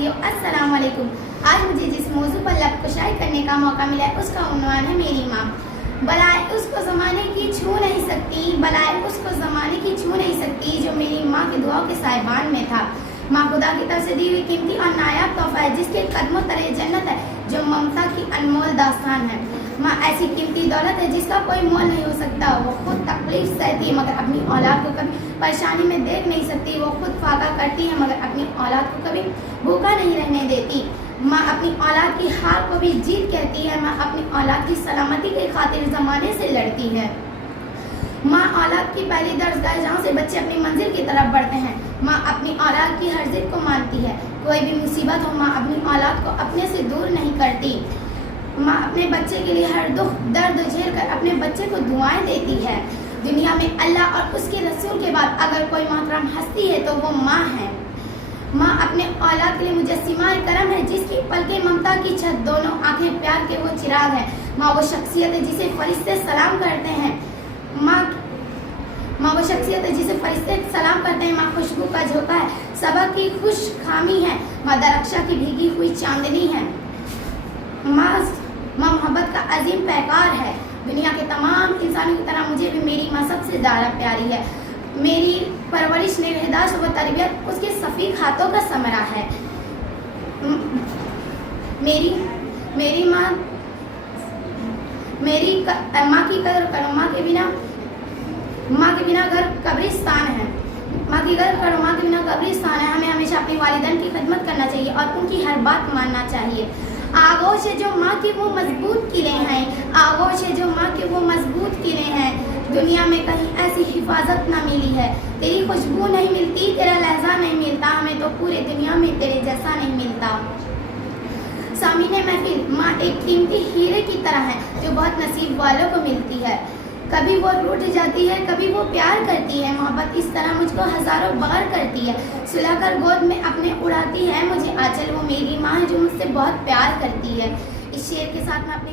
साथियों, अस्सलाम वालेकुम। आज मुझे जिस मौजू पर लब कुशाई करने का मौका मिला है उसका उन्वान है मेरी माँ। बलाए उसको ज़माने की छू नहीं सकती, बलाए उसको ज़माने की छू नहीं सकती जो मेरी माँ की दुआओं के साहिबान में था। माँ खुदा की तरफ से दी हुई कीमती और नायाब तोहफा है जिसके कदमों तले जन्नत है, जो ममता की अनमोल दास्तान है। माँ ऐसी कीमती दौलत है जिसका कोई मोल नहीं हो सकता। वो खुद तकलीफ सहती है मगर अपनी औलाद को कभी परेशानी में देख नहीं सकती। वो खुद फाका करती है मगर अपनी औलाद को कभी भूखा नहीं रहने देती। माँ अपनी औलाद की हार को भी जीत कहती है। माँ अपनी औलाद की सलामती की खातिर ज़माने से लड़ती है। माँ औलाद की पहली दर्जगाह है जहाँ से बच्चे अपनी मंजिल की तरफ बढ़ते हैं। माँ अपनी औलाद की हर जिद को मानती है। कोई भी मुसीबत हो माँ अपनी औलाद को अपने से दूर नहीं करती। माँ अपने बच्चे के लिए हर दुख दर्द झेल कर अपने बच्चे को दुआएं देती है। दुनिया में अल्लाह और उसके रसूल के बाद अगर कोई मोहतरम हस्ती है तो वो माँ है। माँ अपने औलाद के लिए मुजस्सिमा करम है जिसकी पलकें ममता की छत, दोनों आंखें प्यार के वो चिराग है। माँ वो शख्सियत है जिसे फरिश्ते सलाम करते हैं। माँ वो शख्सियत है जिसे फरिश्ते सलाम करते हैं। माँ खुशबू का झोंका है, सबा की खुश खामी है। माँ दरक्षा की भीगी हुई चांदनी है। माँ मोहब्बत का अजीम पैकार है। दुनिया के तमाम इंसानों की तरह मुझे भी मेरी माँ सबसे ज़्यादा प्यारी है। मेरी परवरिश निगहदाश्त व तरबियत उसके सफ़ीक हाथों का समरा है। मेरी माँ की कदर करो। माँ के बिना घर कब्रिस्तान है। माँ की कदर करो, माँ के बिना कब्रिस्तान है। हमें हमेशा अपनी वालिदैन की खिदमत करना चाहिए और उनकी हर बात मानना चाहिए। आगोश है जो माँ की वो मजबूत किले हैं, आगोश है जो माँ के वो मजबूत किले हैं। दुनिया में कहीं ऐसी हिफाजत ना मिली है। तेरी खुशबू नहीं मिलती, तेरा लहजा नहीं मिलता, हमें तो पूरे दुनिया में तेरे जैसा नहीं मिलता। सामीने महफिल, माँ एक कीमती हीरे की तरह है जो बहुत नसीब वालों को मिलती है। कभी वो रूठ जाती है, कभी वो प्यार करती है। मोहब्बत इस तरह मुझको हजारों बार करती है। सुलाकर गोद में अपने उड़ाती है मुझे आंचल। वो मेरी माँ है जो मुझसे बहुत प्यार करती है। इस शेर के साथ मैं अपनी